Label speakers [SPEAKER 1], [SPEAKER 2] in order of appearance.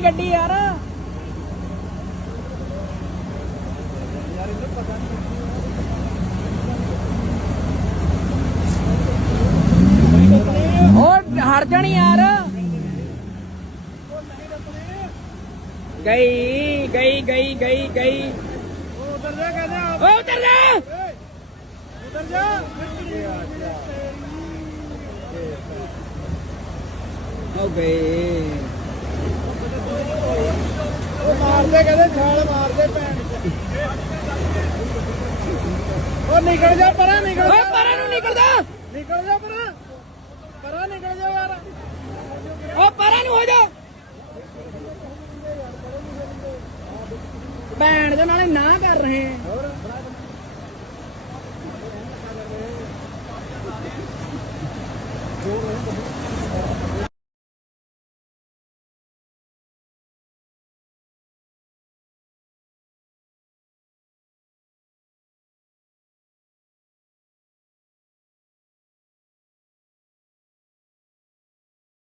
[SPEAKER 1] ਨਹੀਂ ਗੱਡੀ ਯਾਰ? ਉਹ ਹਟ ਜਾਣੀ ਯਾਰ। ਗਈ ਗਈ ਗਈ ਗਈ ਗਈ।
[SPEAKER 2] ਉਧਰ ਜਾ। ਕਹਿੰਦਾ
[SPEAKER 1] ਓ ਉਤਰ ਜਾ
[SPEAKER 2] ਉਧਰ ਜਾ।
[SPEAKER 1] ਓ ਗਏ।
[SPEAKER 2] ਉਹ ਮਾਰਦੇ ਕਹਿੰਦੇ ਛਾਲ ਮਾਰਦੇ ਭੈਣ ਉਹ ਨਿਕਲ ਜਾ ਪਰਾਂ ਨਿਕਲ
[SPEAKER 1] ਓਏ ਪਰਾਂ ਨੂੰ ਨਿਕਲ ਜਾ
[SPEAKER 2] ਨਿਕਲ ਜਾ ਪਰਾਂ। ਪਰਾਂ ਨਿਕਲ ਜਾ ਯਾਰ।
[SPEAKER 1] ਉਹ ਪਰਾਂ ਨੂੰ ਹੋ ਜਾ। ਭੈਣ ਦੇ ਨਾਲੇ ਨਾ ਕਰ ਰਹੇ।
[SPEAKER 2] ਆ ਹੋਰ